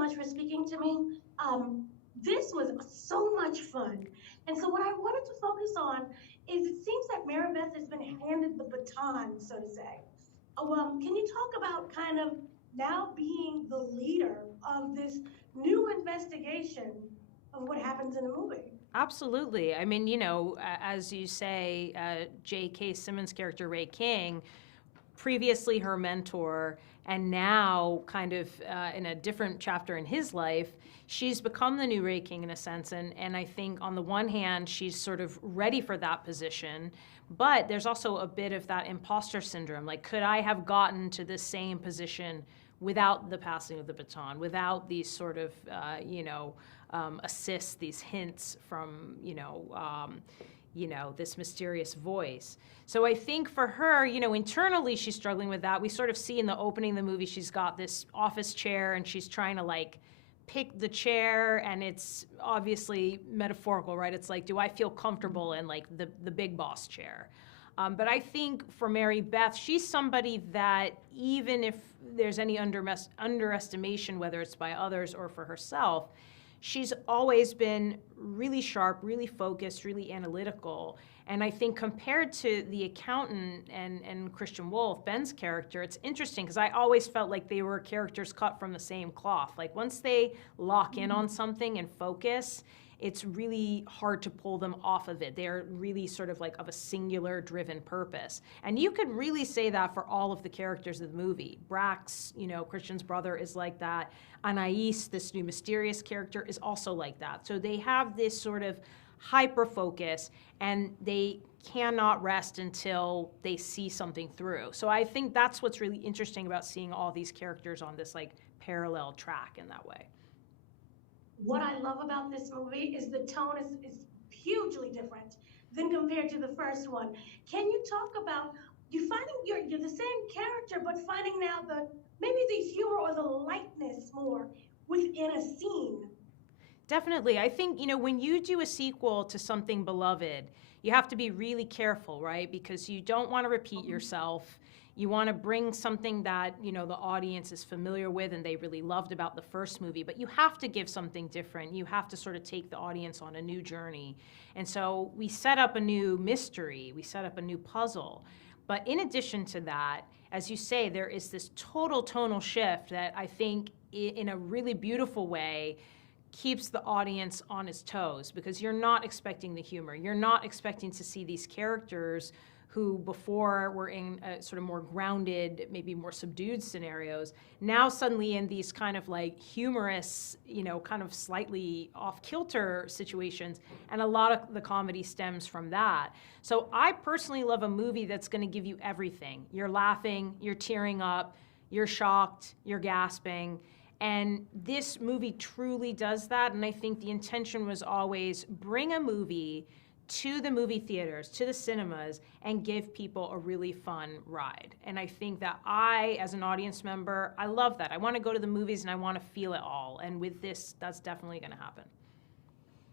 much for speaking to me. This was so much fun. And so what I wanted to focus on is it seems that Marybeth has been handed the baton, so to say. Can you talk about kind of now being the leader of this new investigation of what happens in the movie? Absolutely. I mean, as you say, J.K. Simmons' character, Ray King, previously her mentor, and now kind of in a different chapter in his life, she's become the new Ray King in a sense. And I think on the one hand, she's sort of ready for that position, but there's also a bit of that imposter syndrome. Like, could I have gotten to this same position without the passing of the baton, without these sort of, assists, these hints from, this mysterious voice. So I think for her, internally she's struggling with that. We sort of see in the opening of the movie, she's got this office chair and she's trying to pick the chair, and it's obviously metaphorical, right? It's like, do I feel comfortable in the big boss chair? But I think for Marybeth, she's somebody that even if there's any underestimation, whether it's by others or for herself, she's always been really sharp, really focused, really analytical. And I think compared to the accountant and Christian Wolff, Ben's character, it's interesting because I always felt like they were characters cut from the same cloth. Like once they lock in on something and focus, it's really hard to pull them off of it. They're really sort of of a singular driven purpose. And you could really say that for all of the characters of the movie. Brax, Christian's brother, is like that. Anais, this new mysterious character, is also like that. So they have this sort of hyper focus, and they cannot rest until they see something through. So I think that's what's really interesting about seeing all these characters on this parallel track in that way. What I love about this movie is the tone is hugely different than compared to the first one. Can you talk about you finding you're the same character, but finding now maybe the humor or the lightness more within a scene? Definitely. I think, when you do a sequel to something beloved, you have to be really careful, right? Because you don't want to repeat yourself. You want to bring something that, the audience is familiar with and they really loved about the first movie, but you have to give something different. You have to sort of take the audience on a new journey. And so we set up a new mystery. We set up a new puzzle. But in addition to that, as you say, there is this total tonal shift that I think in a really beautiful way keeps the audience on its toes, because you're not expecting the humor. You're not expecting to see these characters who before were in sort of more grounded, maybe more subdued scenarios, now suddenly in these kind of humorous, kind of slightly off-kilter situations, and a lot of the comedy stems from that. So I personally love a movie that's going to give you everything. You're laughing, you're tearing up, you're shocked, you're gasping, and this movie truly does that, and I think the intention was always bring a movie to the movie theaters, to the cinemas, and give people a really fun ride. And I think that I, as an audience member, I love that. I want to go to the movies and I want to feel it all. And with this, that's definitely going to happen.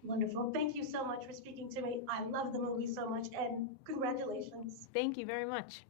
Wonderful. Thank you so much for speaking to me. I love the movie so much, and congratulations. Thank you very much.